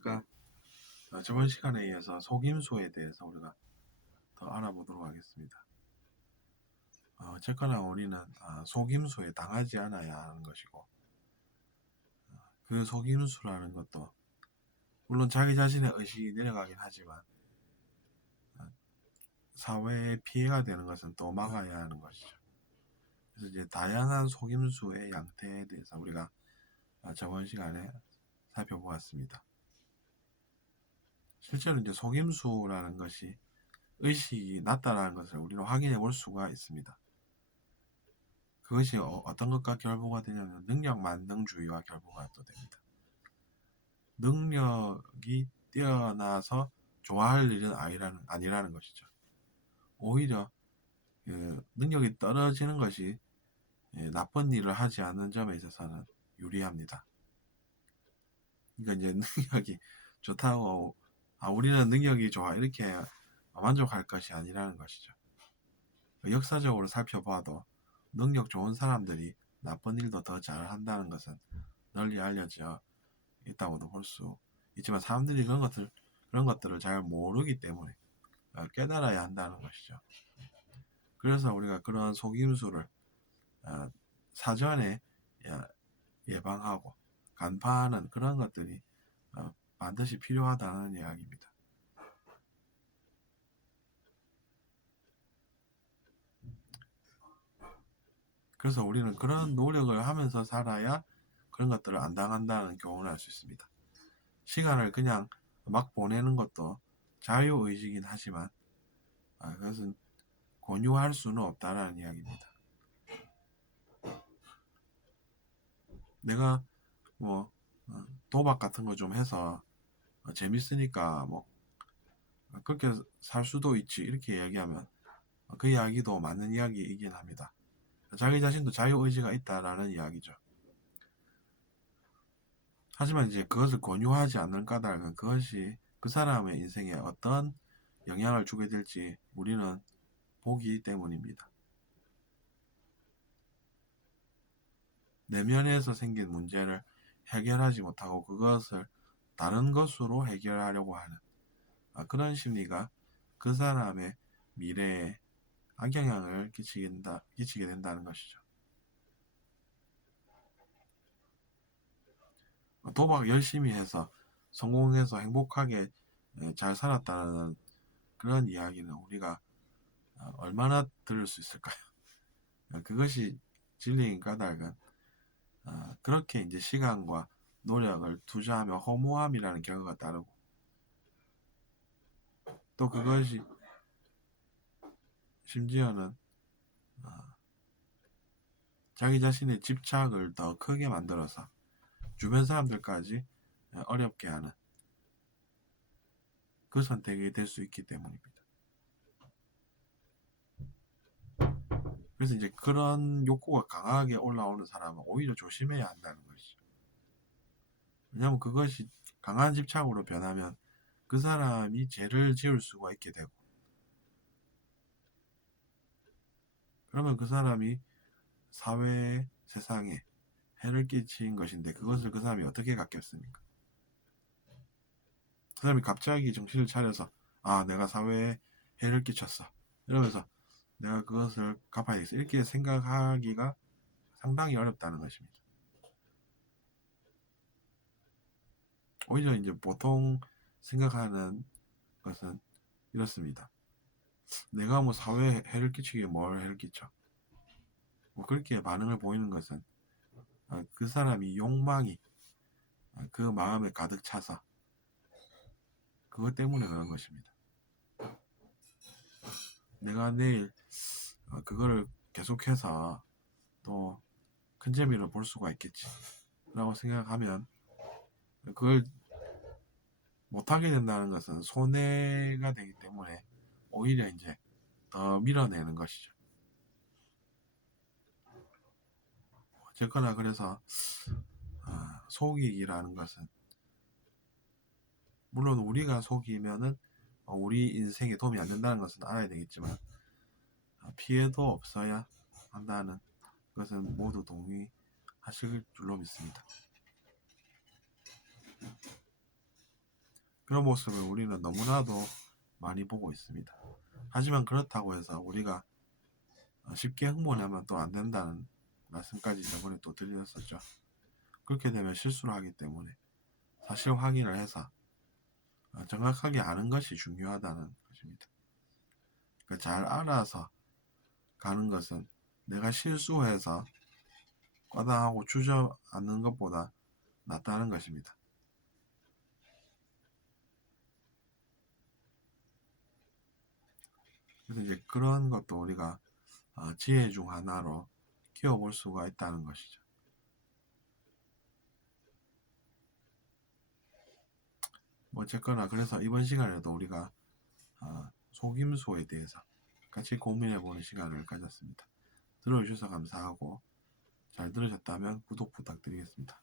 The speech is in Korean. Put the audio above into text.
안녕하십니까. 저번 시간에 이어서 속임수에 대해서 우리가 더 알아보도록 하겠습니다. 어쨌거나 우리는 속임수에 당하지 않아야 하는 것이고, 그 속임수라는 것도 물론 자기 자신의 의식이 내려가긴 하지만 사회에 피해가 되는 것은 또 막아야 하는 것이죠. 그래서 이제 다양한 속임수의 양태에 대해서 우리가 저번 시간에 살펴보았습니다. 실제로 이제 속임수라는 것이 의식이 낮다라는 것을 우리는 확인해 볼 수가 있습니다. 그것이 어떤 것과 결부가 되냐면 능력 만능주의와 결부가 또 됩니다. 능력이 뛰어나서 좋아할 일은 아니라는 것이죠. 오히려 그 능력이 떨어지는 것이 나쁜 일을 하지 않는 점에 있어서는 유리합니다. 그러니까 이제 능력이 좋다고 우리는 능력이 좋아 이렇게 만족할 것이 아니라는 것이죠. 역사적으로 살펴봐도 능력 좋은 사람들이 나쁜 일도 더 잘한다는 것은 널리 알려져 있다고도 볼 수 있지만 사람들이 그런 것들을 잘 모르기 때문에 깨달아야 한다는 것이죠. 그래서 우리가 그런 속임수를 사전에 예방하고 간파하는 그런 것들이 반드시 필요하다는 이야기입니다. 그래서 우리는 그런 노력을 하면서 살아야 그런 것들을 안 당한다는 교훈을 할 수 있습니다. 시간을 그냥 막 보내는 것도 자유의지긴 하지만 그것은 권유할 수는 없다라는 이야기입니다. 내가 뭐 도박 같은 거 좀 해서 재밌으니까 뭐 그렇게 살 수도 있지 이렇게 얘기하면 그 이야기도 맞는 이야기이긴 합니다. 자기 자신도 자유의지가 있다라는 이야기죠. 하지만 이제 그것을 권유하지 않는 까닭은 그것이 그 사람의 인생에 어떤 영향을 주게 될지 우리는 보기 때문입니다. 내면에서 생긴 문제를 해결하지 못하고 그것을 다른 것으로 해결하려고 하는 그런 심리가 그 사람의 미래에 악영향을 끼치게 된다는 것이죠. 도박 열심히 해서 성공해서 행복하게 잘 살았다는 그런 이야기는 우리가 얼마나 들을 수 있을까요? 그것이 진리인 까닭은 그렇게 이제 시간과 노력을 투자하며 허무함이라는 결과가 따르고 또 그것이 심지어는 자기 자신의 집착을 더 크게 만들어서 주변 사람들까지 어렵게 하는 그 선택이 될 수 있기 때문입니다. 그래서 이제 그런 욕구가 강하게 올라오는 사람은 오히려 조심해야 한다는 것이죠. 왜냐하면 그것이 강한 집착으로 변하면 그 사람이 죄를 지을 수가 있게 되고 그러면 그 사람이 사회에 세상에 해를 끼친 것인데 그것을 그 사람이 어떻게 갚겠습니까? 그 사람이 갑자기 정신을 차려서 내가 사회에 해를 끼쳤어 이러면서 내가 그것을 갚아야겠어 이렇게 생각하기가 상당히 어렵다는 것입니다. 오히려 이제 보통 생각하는 것은 이렇습니다. 내가 뭐 사회에 해를 끼치기에 뭘 해를 끼쳐? 뭐 그렇게 반응을 보이는 것은 그 사람이 욕망이 그 마음에 가득 차서 그것 때문에 그런 것입니다. 내가 내일 그거를 계속해서 또 큰 재미를 볼 수가 있겠지 라고 생각하면 그걸 못하게 된다는 것은 손해가 되기 때문에 오히려 이제 더 밀어내는 것이죠. 어쨌거나 그래서 속이기라는 것은 물론 우리가 속이면은 우리 인생에 도움이 안 된다는 것은 알아야 되겠지만 피해도 없어야 한다는 것은 모두 동의하실 줄로 믿습니다. 그런 모습을 우리는 너무나도 많이 보고 있습니다. 하지만 그렇다고 해서 우리가 쉽게 흥분하면 또 안 된다는 말씀까지 저번에 또 드렸었죠. 그렇게 되면 실수를 하기 때문에 사실 확인을 해서 정확하게 아는 것이 중요하다는 것입니다. 그러니까 잘 알아서 가는 것은 내가 실수해서 과당하고 주저앉는 것보다 낫다는 것입니다. 그래서 이제 그런 것도 우리가 지혜 중 하나로 키워볼 수가 있다는 것이죠. 어쨌거나 그래서 이번 시간에도 우리가 속임수에 대해서 같이 고민해보는 시간을 가졌습니다. 들어주셔서 감사하고 잘 들으셨다면 구독 부탁드리겠습니다.